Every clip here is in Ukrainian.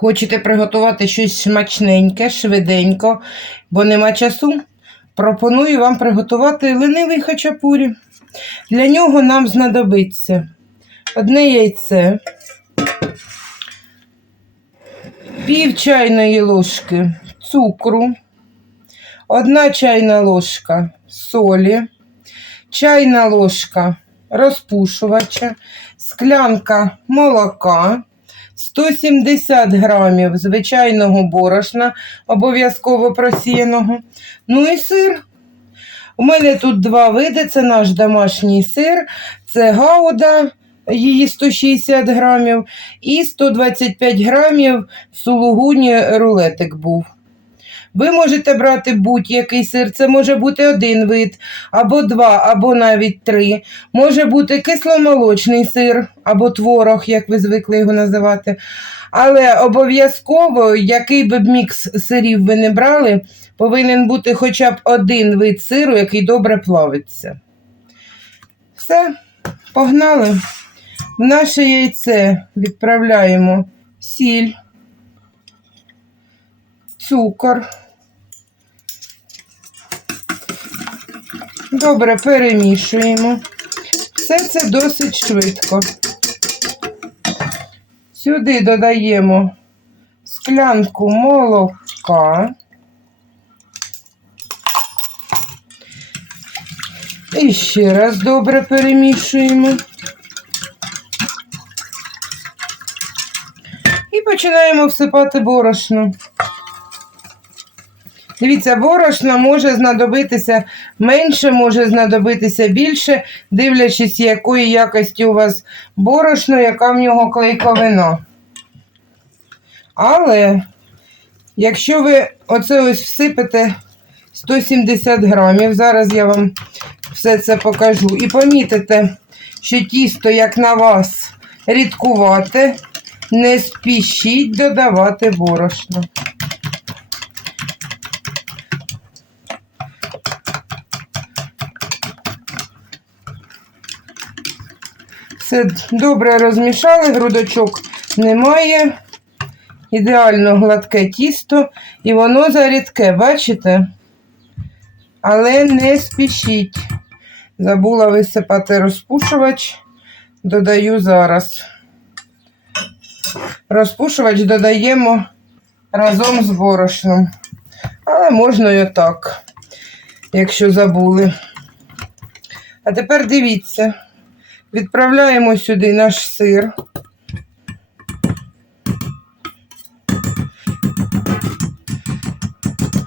Хочете приготувати щось смачненьке, швиденько, бо нема часу? Пропоную вам приготувати ленивий хачапурі. Для нього нам знадобиться одне яйце, пів чайної ложки цукру, одна чайна ложка солі, чайна ложка розпушувача, склянка молока, 170 грамів звичайного борошна, обов'язково просіяного. Ну і сир. У мене тут два види: це наш домашній сир, це гауда, її 160 грамів, і 125 грамів сулугуні рулетик був. Ви можете брати будь-який сир, це може бути один вид, або два, або навіть три. Може бути кисломолочний сир, або творог, як ви звикли його називати. Але обов'язково, який би мікс сирів ви не брали, повинен бути хоча б один вид сиру, який добре плавиться. Все, погнали. В наше яйце відправляємо сіль, цукор. Добре перемішуємо. Все це досить швидко. Сюди додаємо склянку молока. І ще раз добре перемішуємо. Починаємо всипати борошно. Дивіться, борошна може знадобитися менше, може знадобитися більше, дивлячись, якої якості у вас борошно, яка в нього клейковина. Але, якщо ви оце ось всипете 170 грамів, зараз я вам все це покажу, і помітите, що тісто, як на вас, рідкувате, не спішіть додавати борошно. Все добре розмішали, грудочок немає. Ідеально гладке тісто, і воно зарідке, бачите? Але не спішіть. Забула висипати розпушувач, додаю зараз. Розпушувач додаємо разом з борошном. Але можна і отак, якщо забули. А тепер дивіться. Відправляємо сюди наш сир.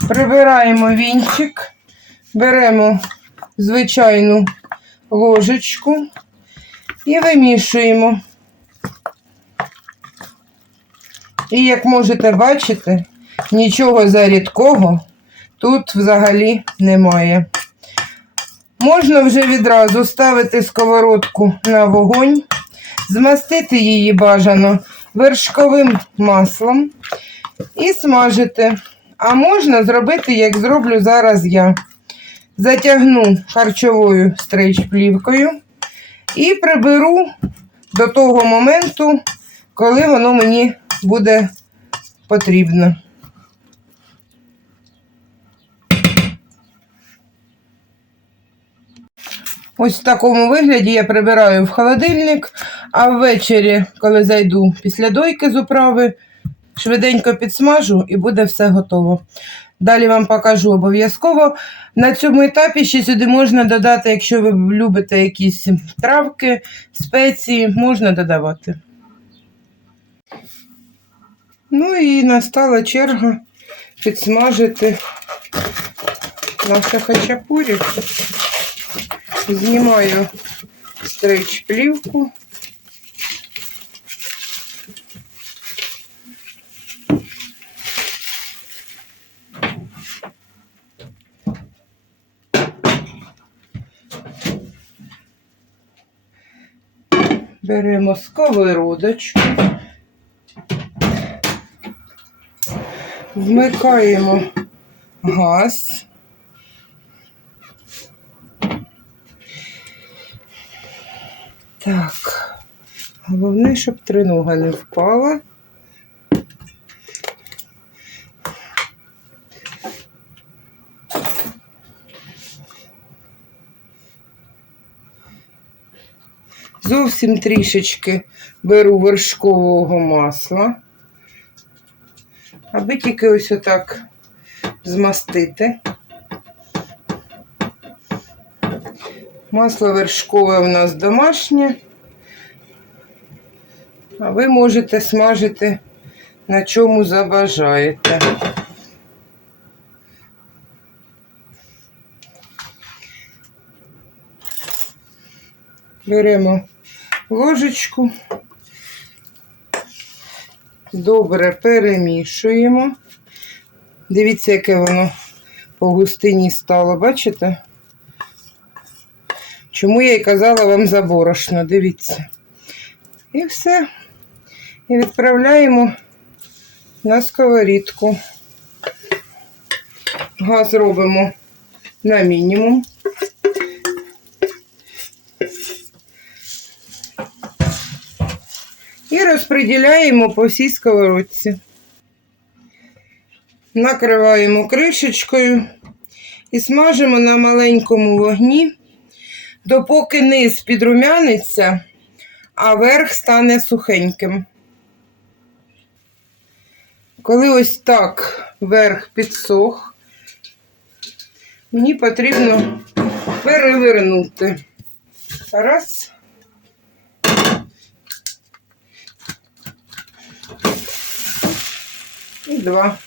Прибираємо вінчик, беремо звичайну ложечку і вимішуємо. І як можете бачити, нічого зарідкого тут взагалі немає. Можна вже відразу ставити сковородку на вогонь, змастити її бажано вершковим маслом і смажити. А можна зробити, як зроблю зараз я. Затягну харчовою стрейч-плівкою і приберу до того моменту, коли воно мені буде потрібно. Ось в такому вигляді я прибираю в холодильник, а ввечері, коли зайду після дойки з управи, швиденько підсмажу і буде все готово. Далі вам покажу обов'язково. На цьому етапі ще сюди можна додати, якщо ви любите якісь травки, спеції, можна додавати. Ну і настала черга підсмажити наше хачапурі. Знімаю стрейч плівку. Беремо сковородочку. Вмикаємо газ. Так. Головне, щоб тринога не впала. Зовсім трішечки беру вершкового масла, аби тільки ось отак змастити. Масло вершкове у нас домашнє, а ви можете смажити на чому забажаєте. Беремо ложечку, добре перемішуємо. Дивіться, яке воно по густині стало, бачите? Чому я й казала вам за борошно, дивіться. І все. І відправляємо на сковорідку. Газ робимо на мінімум. І розподіляємо по всій сковородці. Накриваємо кришечкою і смажимо на маленькому вогні, допоки низ підрумяниться, а верх стане сухеньким. Коли ось так верх підсох, мені потрібно перевернути. Раз. І два.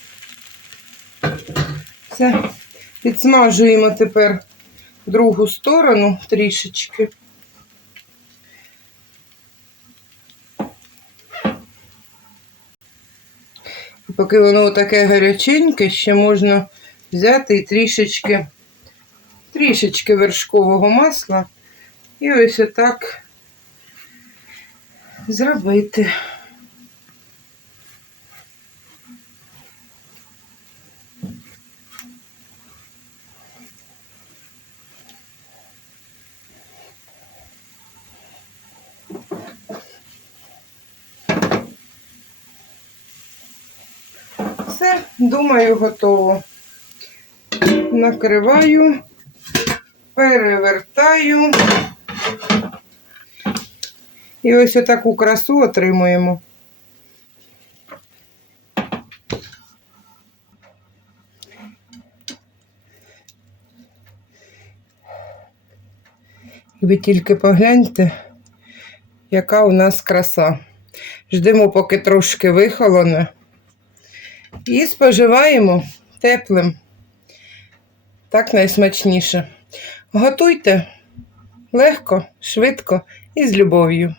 Все. Підсмажуємо тепер другу сторону трішечки. Поки воно таке гаряченьке, ще можна взяти і трішечки, трішечки вершкового масла і ось отак зробити. Все, думаю, готово. Накриваю, перевертаю. І ось отаку красу отримуємо. Ви тільки погляньте, яка у нас краса. Ждемо, поки трошки вихолоне. І споживаємо теплим. Так найсмачніше. Готуйте легко, швидко і з любов'ю.